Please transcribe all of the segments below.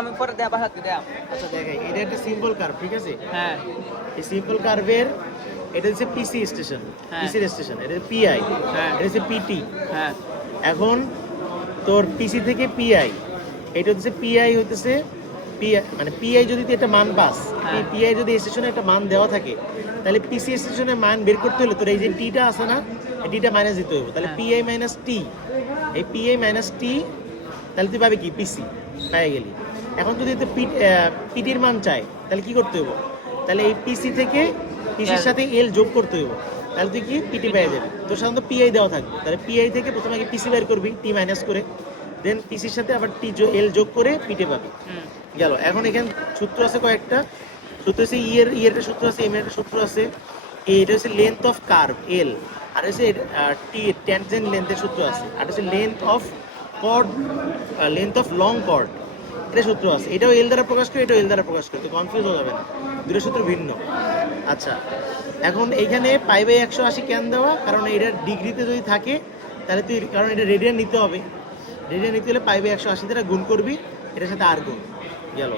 আমি পরে দেয়া বাসাতে দেয়া। আচ্ছা দেখাই, এটা একটা সিম্পল কার্ভ, ঠিক আছে? হ্যাঁ এই সিম্পল কার্ভের এটা হচ্ছে পিসি স্টেশন, হ্যাঁ। পিসি স্টেশন, এটা পিআই, হ্যাঁ। এটা হচ্ছে পিটি। হ্যাঁ এখন তোর পিসি থেকে পিআই, এটা হচ্ছে পিআই হইতেছে পিআই, মানে পিআই যদি তুই একটা মান পাস, হ্যাঁ। পিআই যদি স্টেশনে একটা মান দেওয়া থাকে, তাহলে পিসি স্টেশনে মান বের করতে হলে তোর এই যে টিটা আছে না, এই টিটা মাইনাস দিতে হবে, তাহলে হ্যাঁ। পিআই মাইনাস টি, এই পিআই মাইনাস টি, তাহলে তুই পাবি কি পিসি পেয়ে গেলি। এখন যদি তুই পিটির মান চাই তাহলে কি করতে হবে, তাহলে এই পিসি থেকে পিসির সাথে এল যোগ করতে হবে, তাহলে তুই কি পিটি পেয়ে যাবি। তোর সাধারণত পিআই দেওয়া থাকবে, তাহলে পিআই থেকে প্রথমে আগে পিসি বের করবি টি মাইনাস করে, দেন পিসির সাথে আবার টি এল যোগ করে পিটে পাবি। গেল। এখন এখানে সূত্র আছে কয়েকটা, সূত্র হচ্ছে ইয়ের একটা সূত্র আছে, এম এর একটা সূত্র আছে, এটা হচ্ছে লেন্থ অফ কার্ভ এল, আর হচ্ছে টি ট্যানজেন্ট লেন্থের সূত্র আছে, আর হচ্ছে length of chord, length of long chord, এটা সূত্র আছে। এটাও এল দ্বারা প্রকাশ করে, এটাও এল দ্বারা প্রকাশ করে, তো কনফিউজ হয়ে যাবে না, দুটো সূত্র ভিন্ন। আচ্ছা, এখন এইখানে পাই বাই 180 কেন দেওয়া, কারণ এটা ডিগ্রিতে যদি থাকে তাহলে তুই, কারণ এটা রেডিয়ান নিতে হবে, রেডিয়ান নিতে হলে পাই বাই 180 দ্বারা গুণ করবি, এটার সাথে আর গুণ। গেল।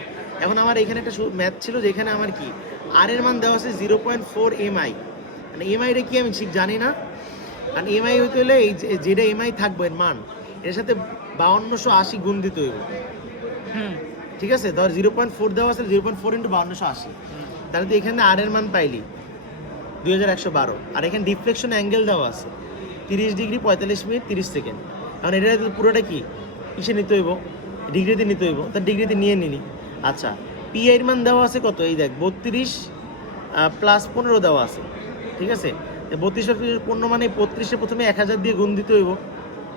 এখন আমার এখানে একটা ম্যাথ ছিল, যেখানে আমার কি আর এর মান দেওয়া আছে 0.4 এমআই, মানে এমআইটা কি আমি ঠিক জানি না, কারণ এমআই হইতে হলে এই যেটা এমআই থাকবে এর মান, এর সাথে 5280 গুণ দিতে হইব, ঠিক আছে? ধর 0.4 দেওয়া আছে, 0.4 ইন্টু 5280, তাহলে তো এখানে আর এর মান পাইলি 2112, আর এখানে ডিফ্লেকশন অ্যাঙ্গেল দেওয়া আছে 30 ডিগ্রি 45 মিনিট 30 সেকেন্ড। কারণ এটা পুরোটা কি কিসে নিতে হইব, ডিগ্রিতে নিতে হইব, তার ডিগ্রিতে নিয়ে নিলি। আচ্ছা, পিআইয়ের মান দেওয়া আছে কত, এই দেখ 32 প্লাস 15 দেওয়া আছে, ঠিক আছে? 32 প্লাস 15 মানে 32-এ প্রথমে 1000 দিয়ে গুণ দিতে হইব,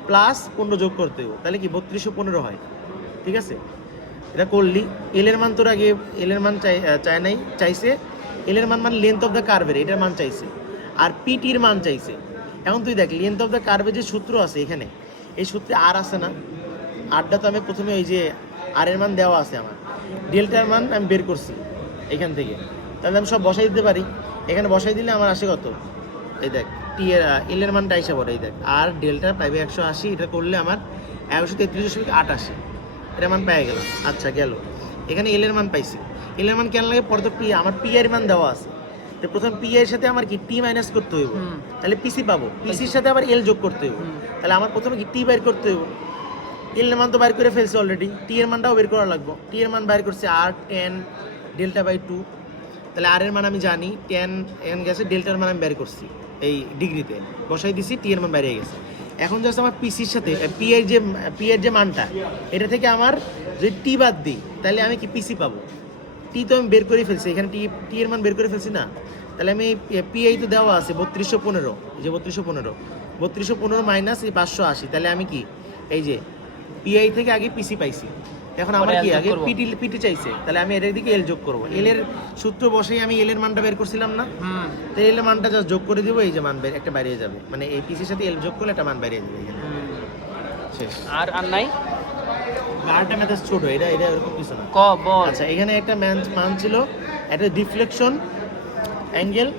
প্লাস 15 যোগ করতে হইব, তাহলে কি 3215 হয়, ঠিক আছে? এটা করলি। এল এর মান তোর আগে এল এর মান চায় নাই, চাইছে এল এর মান মানে লেন্থ অফ দ্য কার্ভের, এটার মান চাইছে, আর পিটির মান চাইছে। এখন তুই দেখ লেন্থ অফ দ্য কার্ভের যে সূত্র আছে এখানে, এই সূত্রে আর আছে না, আরটা তো আমি প্রথমে ওই যে আর এর মান দেওয়া আছে, আমার ডেল্টার মান আমি বের করছি এখান থেকে, তাহলে আমি সব বসাই দিতে পারি। এখানে বসাই দিলে আমার আসে কত, এই দেখ টি এর এল এর মানটা আইসা পড়ে, এই দেখ আর ডেল্টা পাইবে 180, এটা করলে আমার 133.88, এটা মান পেয়ে গেল। আচ্ছা গেল। এখানে এল এর মান পাইছি, এল এর মান কেন লাগে পরে তো আমার পি এর মান দেওয়া আছে, তো প্রথম পি এর সাথে আমার কি টি মাইনাস করতে হইব, তাহলে পিসি পাবো, পিসির সাথে আবার এল যোগ করতে হইব, তাহলে আমার প্রথমে কি টি বাইর করতে হইব, এল এর মান তো বাইর করে ফেলছে অলরেডি, টি এর মানটাও বের করা লাগবে, টি এর মান বাইর করছে আর 10 ডেল্টা বাই 2, তাহলে আর এর মান আমি জানি 10 এন গেছে, ডেল্টার মান আমি বের করছি এই ডিগ্রিতে বসাই দিছি, টি এর মান বাইরে গেছে। এখন জাস্ট আমার পিসির সাথে পি এর যে মানটা, এটা থেকে আমার যদি টি বাদ দিই তাহলে আমি কি পিসি পাবো, টি তো আমি বের করে ফেলছি, এখানে টি এর মান বের করে ফেলছি না, তাহলে আমি পিআই তো দেওয়া আছে 3215, এই যে 3215 মাইনাস এই 580, তাহলে আমি কি এই যে পিআই থেকে আগে পিসি পাইছি, এখন আমার কি আগে পিটি চাইছে, তাহলে আমি এর দিকে এল যোগ করবো, এল এর সূত্র বসেই আমি এল এর মানটা বের করছিলাম না, তো এল এর মানটা জাস্ট যোগ করে দিব, এই যে মান একটা বেরিয়ে যাবে, মানে এই পিসির সাথে এল যোগ করলে একটা মান বেরিয়ে যাবে এখানে, শেষ। আর নাই আরটা ম্যাথ ছোট, এটা এরকম কিছু না। বল। আচ্ছা, এখানে একটা মান ছিল, একটা ডিফ্লেকশন অ্যাঙ্গেল,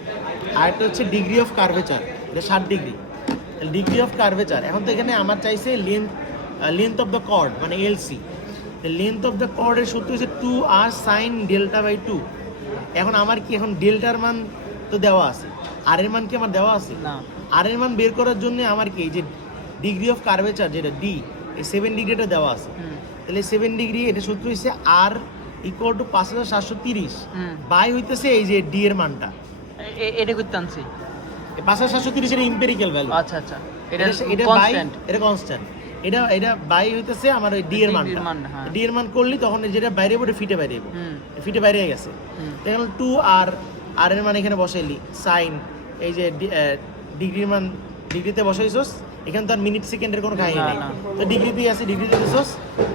আর একটা হচ্ছে ডিগ্রি অফ কার্ভেচার, এটা 60 ডিগ্রি, ডিগ্রি অফ কার্ভেচার। এখন তো এখানে আমার চাইছে লেন্থ অফ দ্য কর্ড মানে এলসি, লেন্থ অফ দ্য কর্ডের সূত্র হচ্ছে 2r সাইন ডেল্টা বাই 2। এখন আমার কি, এখন ডেল্টার মান তো দেওয়া আছে, আর এর মান কি আমার দেওয়া আছে না, আর এর মান বের করার জন্য আমার কি এই যে ডিগ্রি অফ কার্ভেচার যেটা ডি, এই 7 ডিগ্রিটা দেওয়া আছে, তাহলে 7 ডিগ্রি এটা সূত্র হচ্ছে আর ইকুয়াল টু 5730 বাই হইতেছে এই যে ডি এর মানটা, এটা করতে আনছি 5730 এর এম্পিরিক্যাল ভ্যালু। আচ্ছা আচ্ছা, এটা বাই, এটা কনস্ট্যান্ট, এটা বাই হইতেছে আমার ওই ডি এর মানটা, ডি এর মান করলি তখন যেটা বাইরে ওটা ফিটে বাইরে ফিটে বাইরে গেছে, তাহলে 2r আর এর মান এখানে বসাইলি সাইন, এই যে ডিগ্রির মান ডিগ্রিতে বসাইছস, এখানে তো আর মিনিট সেকেন্ডের কোনো কাহিনী নেই, তো ডিগ্রিতেই আছে, ডিগ্রিতে দিছস,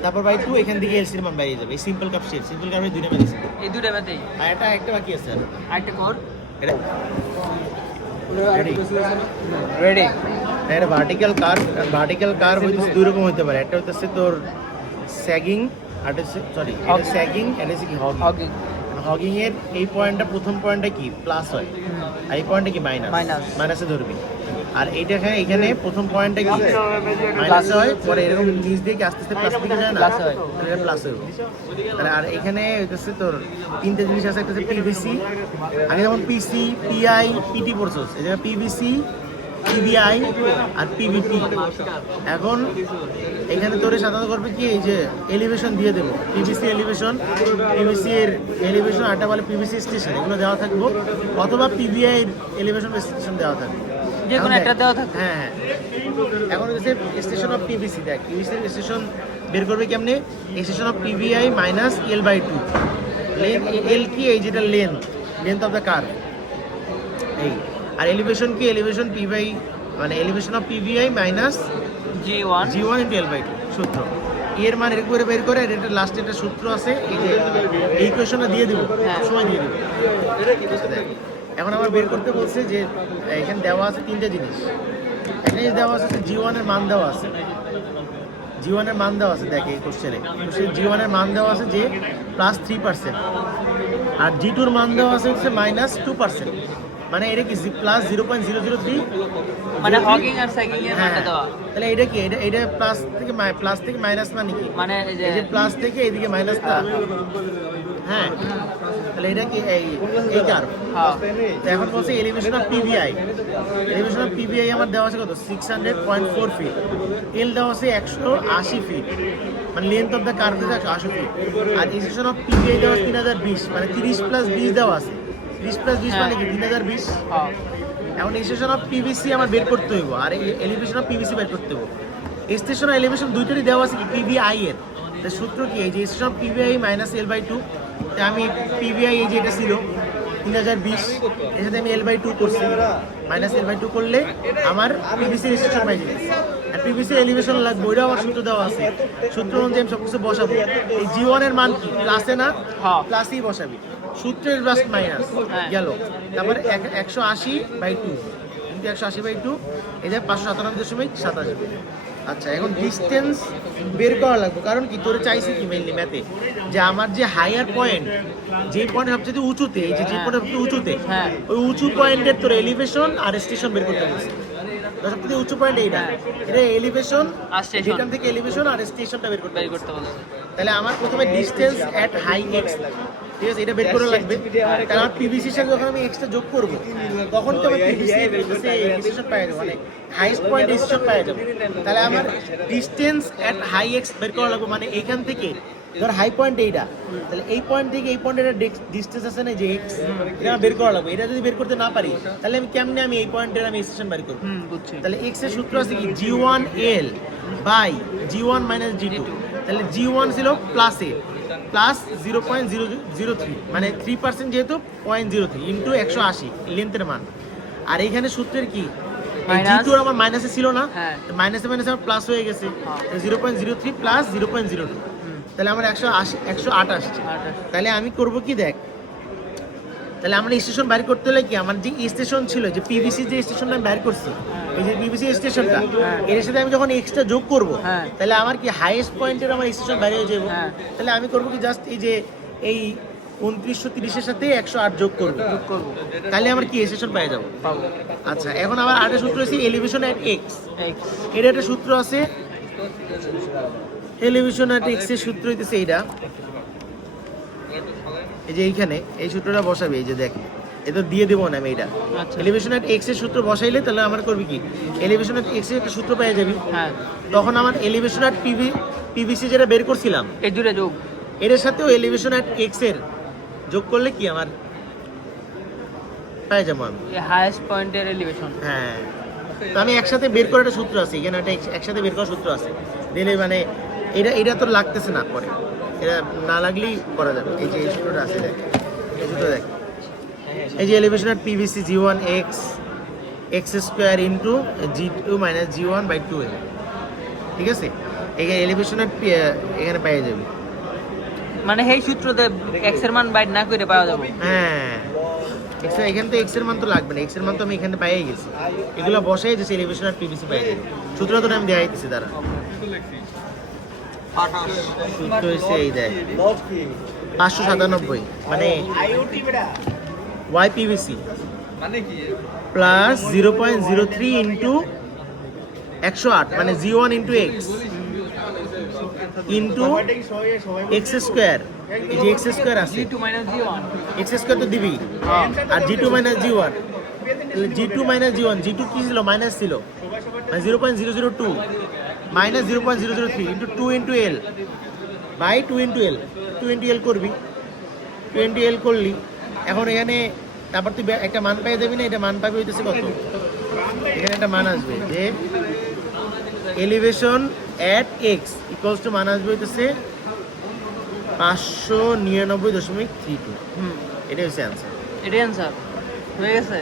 তারপর বাই 2, এখান থেকে এলসির মান বাইরে যাবে। এই সিম্পল কাপ শেড, সিম্পল কাপের দুইটা ম্যাথ আছে, এই দুইটা ম্যাথেই, আর এটা একটা বাকি আছে, আরেকটা কর এটা রেডি। এটা ভার্টিক্যাল কার্ভ হইতেছে দুই রকম হতে পারে, একটা হইতেছে তোর স্যাগিং, আর সরি এটা স্যাগিং, এটা হচ্ছে কি হগিং। হগিং এর এই পয়েন্টটা, প্রথম পয়েন্টটা কি প্লাস হয়, আর এই পয়েন্টটা কি মাইনাসে ধরবি, আর এইটা এখানে প্রথম পয়েন্টটা কি মাইনাস হয়, পরে এরকম নিচ দিয়ে কি আস্তে আস্তে প্লাস দিকে যায় না, Plus হয়। তাহলে এটা প্লাস হবে। আর এখানে হচ্ছে তোর তিনটে জিনিস আছে, একটা হচ্ছে পিভিসি, আগে যেমন পিসি, পিআই, পিটি পড়ছস, এই জায়গায় পিভিসি, পিবিআই আর পিভিপি। এখন এখানে তোরে সাধারণত করবে কি, এই যে এলিভেশন দিয়ে দেবো, পিভিসি এলিভেশন, পিভিসি এর এলিভেশন, আরটা বলে পিভিসি স্টেশন, এগুলো দেওয়া থাকবো, অথবা পিবিআই এলিভেশন স্টেশন দেওয়া থাকবে, যে কোনো একটা দেওয়া থাকে। হ্যাঁ হ্যাঁ। এখন হচ্ছে স্টেশন অফ পিভিসি, দেখ পিভিসি স্টেশন বের করবে কেমনে, station of PVI minus L/2, লেন এল কি, এই যেটা লেন্থ অফ দ্য কার্ভ এই, আর এলিভেশন কি, এলিভেশন পিভিআই মানে elevation of PVI minus G1 G1 × L/2 সূত্র। এর মান এরকম করে বের করে, এটা লাস্টে একটা সূত্র আছে, এই যে এই ইকুয়েশনটা দিয়ে দিব, হ্যাঁ। সময় দিয়ে দিব। দেখ, এখন আমার বের করতে বলছে যে এখানে দেওয়া আছে তিনটে জিনিস, এখানে দেওয়া আছে G1 এর মান দেওয়া আছে, G1 এর মান দেওয়া আছে, দেখ এই কোশ্চেনে G1 এর মান দেওয়া আছে যে +3%, আর G2 এর মান দেওয়া আছে হচ্ছে -2%, মানে এটা কি প্লাস 0.003, মানে হকিং আর সাইকিং এর হ্যাঁ, মানটা দেওয়া। তাহলে এটা কি, এটা প্লাস থেকে মাইনাস মানে কি, মানে এই যে এই যে প্লাস থেকে এইদিকে মাইনাস না, হ্যাঁ, তাহলে এটা কি এই কার্ভ। হ্যাঁ তো এখন বলছে এলিভেশন অফ পিভিআই, এলিভেশন অফ পিভিআই আমার দেওয়া আছে কত 600.4 ফিট, এল দেওয়া আছে 180 ফিট, মানে লেন্থ অফ দ্য কার্ভ আছে 180 ফিট, আর এলিভেশন অফ পিভিআই দেওয়া আছে 3020, মানে 30 + 20 দেওয়া আছে, 30 + 20 মানে কি 3020। হ্যাঁ এখন স্টেশন অফ পিভিসি আমার বের করতে হইব, আর এলিভেশন অফ পিভিসি বের করতে হইব। স্টেশন আর এলিভেশন দুইটারই দেওয়া আছে কি পিভিআই এর, তার সূত্র কি, এই যে station of PVI minus L/2, তে আমি পিভিআই এই যে এটা ছিল 3020, এর সাথে আমি L/2 করছি, মাইনাস L/2 করলে আমার পিভিসি স্টেশন পাই যাবে, আর পিভিসি এলিভেশন লাগবে, ওইটাও আমার সূত্র দেওয়া আছে, সূত্র অনুযায়ী আমি সব কিছু বসাবো। এই G1 এর মান কি প্লাসে না, হ্যাঁ। প্লাসই বসাবি, সূত্রের প্লাস মাইনাস হ্যাঁ। গেল, তারপরে 180/2 কিন্তু 180/2 এই যে 597.87। আচ্ছা, এখন ডিস্টেন্স বের করা লাগবে, কারণ কি তোরে চাইছে কি মেইনলি ম্যাথে, যে আমার যে হায়ার পয়েন্ট, যে পয়েন্ট সবচেয়ে উঁচুতে, এই যে পয়েন্ট সবচেয়ে উঁচুতে, হ্যাঁ। ওই উঁচু পয়েন্টের তোর এলিভেশন আর স্টেশন বের করতে বলছে। তো সবচেয়ে উঁচু পয়েন্ট এইটা, এটা এলিভেশন আর station। যেখান থেকে এলিভেশন আর স্টেশনটা বের করতে বের বলছে। করতে বলছে। তাহলে আমার প্রথমে ডিসটেন্স অ্যাট হাই এক্স, ঠিক আছে, এটা বের করা লাগবে, কারণ আমার পিভিসির সাথে যখন আমি এক্সট্রা যোগ করব, তখন তো আমি পিভিসি স্টেশন পাই যাবো, মানে হাইস্ট পয়েন্ট স্টেশন পাই যাবো। তাহলে আমার ডিসটেন্স অ্যাট হাই এক্স বের করা লাগবে, মানে এইখান থেকে ধর হাই পয়েন্ট এইটা, তাহলে এই পয়েন্ট থেকে এই পয়েন্টের ডিসটেন্স আছে না যে এক্স, এটা আমার বের করা লাগবে। এটা যদি বের করতে না পারি, তাহলে আমি কেমনে আমি এই পয়েন্টের আমি স্টেশন বের করবো। বুঝছি। তাহলে এক্স এর সূত্র আছে কি G1L বাই G1 - G2, তাহলে G1 ছিল প্লাসে প্লাস 0.003, মানে 3% যেহেতু 0.03 ইন্টু 180 লেন্থের মান, আর এইখানে সূত্রের কি Minus। G2 আমার মাইনাসে ছিল না, হ্যাঁ। মাইনাসে মাইনাসে আমার প্লাস হয়ে গেছে, হ্যাঁ। 0.03 প্লাস 0.02, তাহলে আমার 108 আসছে। 28। তাহলে আমি করব কি দেখ, তাহলে আমরা স্টেশন বাইর করতে হলে কি, আমার যে স্টেশন ছিল, যে পিভিসি যে স্টেশনটা আমি বাইর করছি, এই যে পিভিসি স্টেশনটা, এর সাথে আমি যখন এক্সট্রা যোগ করব, হ্যাঁ। তাহলে আমার কি হাইয়েস্ট পয়েন্টের আমার স্টেশন বাইরে হয়ে যাবে। হ্যাঁ। তাহলে আমি করব কি, জাস্ট এই যে এই 2930 এর সাথে 108 যোগ করব, করবো। তাহলে আমার কি স্টেশন পেয়ে যাব। পাবো। আচ্ছা, এখন আমার আরেকটা সূত্র আছে এলিভেশন অ্যাট এক্স, X। এর একটা সূত্র আছে, এলিভেশন অ্যাট এক্স এর সূত্র হইতেছে এইটা, এই যে এইখানে এই সূত্রটা বসাবে, এই যে দেখ এটা দিয়ে দেবো না আমি, এইটা আচ্ছা। এলিভেশন অ্যাট এক্স এর সূত্র বসাইলে তাহলে আমার করবি কি, এলিভেশন অ্যাট এক্স এর একটা সূত্র পেয়ে যাবি, হ্যাঁ। তখন আমার এলিভেশন অ্যাট পিভিসি যেটা বের করছিলাম, এই দুটো যোগ। এর সাথেও এলিভেশন অ্যাট এক্স এর যোগ করলে কি আমার পেয়ে যাবো আমি। এই হাইয়েস্ট পয়েন্টের এলিভেশন। হ্যাঁ, তো আমি একসাথে বের করার একটা সূত্র আছে, এখানে একটা একসাথে বের করার সূত্র আছে, দিলে মানে এটা তো লাগতেছে না, পরে এটা না লাগলেই করা যাবে। এই যে এই সূত্রটা আছে, দেখ এই সূত্র দেখ, এই যে elevation at PVC G1 x square into G2 - G1/2, ঠিক আছে, এখানে এলিভেশন অ্যাট এখানে পেয়ে যাবে। মানে সেই সূত্রতে x এর মান বাইর না করে পাওয়া যাবে। হ্যাঁ, এখান থেকে এক্স এর মান তো লাগবে না, এক্স এর মান তো আমি এখানে পাইয়ে গেছি, এগুলো বসাই যে এলিভেশন আর পিভিসি পাই যাবে। সূত্রটা তো আমি দেখাই দিচ্ছি, দাঁড়া সূত্র হচ্ছে এই দেখ 597, মানে ওয়াই পিভিসি প্লাস 0.03 ইন্টু 108 মানে g1 into x into x square, এই যে এক্স স্কোয়ার আছে, G2 minus G1 x square তো দিবি, আর G two minus G one, জি2 মাইনাস জি1, জি2 কি ছিল মাইনাস ছিল, মানে 0.002 minus 0.003 into 2 into L by 2 into L, 2 into L করবি, 2 ইন্টু এল করলি। এখন এখানে তারপর তুই একটা মান পেয়ে যাবি না, এটা মান পাবি হইতেছে কত, এখানে একটা মান আসবে যে elevation at x equals to মান আসবে হইতেছে 599.32, হুম এটাই হচ্ছে অ্যান্সার। এটাই অ্যান্সার হয়ে গেছে।